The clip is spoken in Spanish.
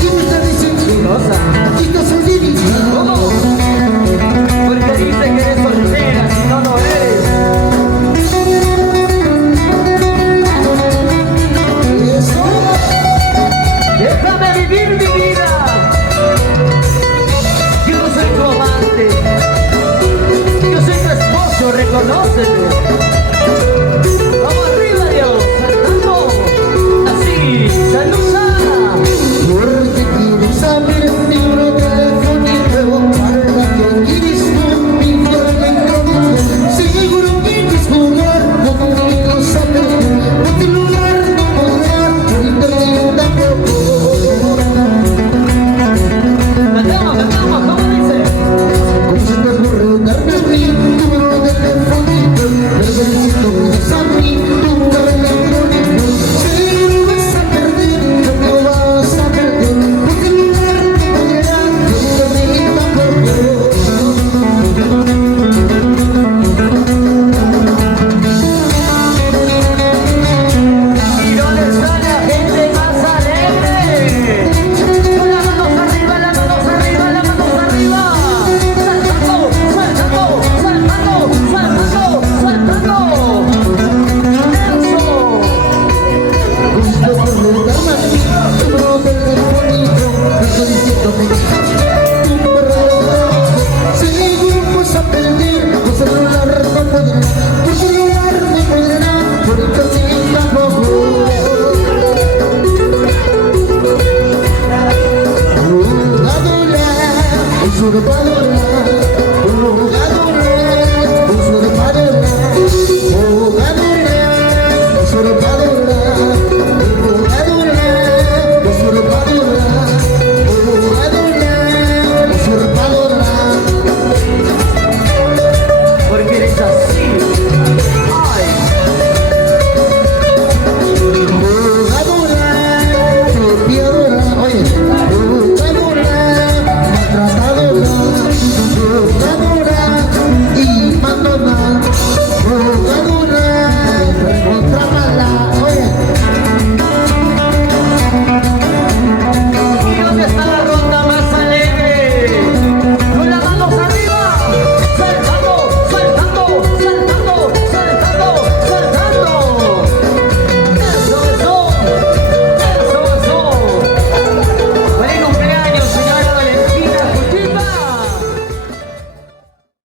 ¿Quién me está diciendo? Rosa. Chicos, soy Lili. ¿Cómo? Porque dice que eres soltera, si no lo eres. Eso. Déjame vivir mi vida. Yo no soy tu amante. Yo soy tu esposo, reconóceme. Vamos arriba, Dios, saltando. Así, saluda. Porque quiero saber el número telefónico para que quieres conmigo seguro quieres jugar conmigo, saber no te lugar no podrá ahorita te tampoco. Cantamos, ¿cómo dice? Como se te ocurre darme a mí tu número telefónico, necesito que a mí tu número electrónico, seguro vas a perder, no te vas a perder, porque el lugar no podrá ahorita te tampoco. ¿Y dónde está la gente más alegre? Con las manos arriba, las manos arriba, las manos arriba. Saltando, saltando, saltando, saltando, saltando. Eso. Gusto por darme a mí tu número telefónico, necesito que tu número electrónico, seguro vas a perder, con celular no podrá, por celular no podrá, por internet tampoco. Adora, el sur